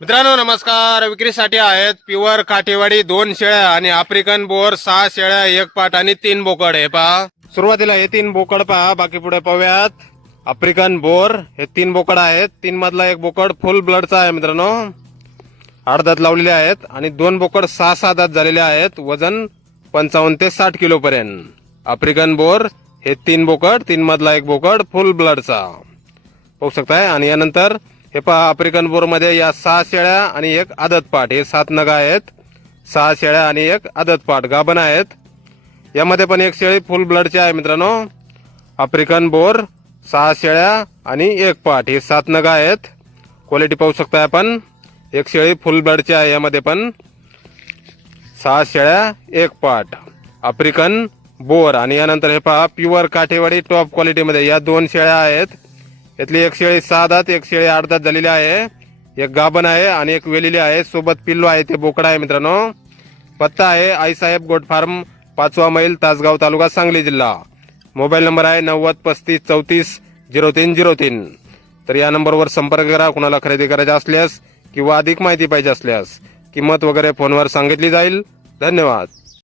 मित्रांनो नमस्कार. विक्रीसाठी आहेत प्युअर काठेवाडी 2 शेळ्या आणि आफ्रिकन बोर 6 शेळ्या, 1 पाट आणि 3 बोकड. हे पहा, सुरुवातीला हे 3 बोकड पहा, बाकी पुढे पाहूयात. आफ्रिकन बोर हे 3 बोकड आहेत. 3 मधला 1 बोकड फुल ब्लडचा आहे मित्रांनो, 8 दात लावलेले आहेत आणि 2 बोकड 6-6 दात झालेले आहेत. वजन 55 ते 60 किलो पर्यंत. आफ्रिकन बोर हे 3 बोकड, 3 मधला 1 बोकड फुल ब्लडचा पाहू शकताय. आणि यानंतर हे पहा, आफ्रिकन बोर मध्ये या 6 शेळ्या आणि 1 आदत पाट, हे 7 नग आहेत. 6 शेळ्या आणि 1 आदत पाट गाभण आहेत. यामध्ये पण 1 शेळी फुल ब्लडची आहे मित्रांनो. आफ्रिकन बोर 6 शेळ्या आणि 1 पाट, हे 7 नग आहेत. क्वालिटी पाहू शकताय आपण. 1 शेळी फुल ब्लडची आहे. यामध्ये पण 6 शेळ्या 1 पाट आफ्रिकन बोर. आणि यानंतर हे पहा, प्युअर काठेवाडी टॉप क्वालिटी मध्ये या 2 शेळ्या आहेत. यातली 1 शेळी 6 दात, 1 शेळी 8 दात झालेली आहे. 1 गाभण आहे आणि 1 वेलेली आहे. सोबत पिल्लू आहे, ते बोकड आहे मित्रांनो. पत्ता आहे आईसाहेब गोट फार्म, 5वा मैल, तासगाव तालुका, सांगली जिल्हा. मोबाईल नंबर आहे 9035340303. तर या नंबरवर संपर्क करा. कुणाला खरेदी करायची असल्यास किंवा अधिक माहिती पाहिजे असल्यास किंमत वगैरे फोनवर सांगितली जाईल. धन्यवाद.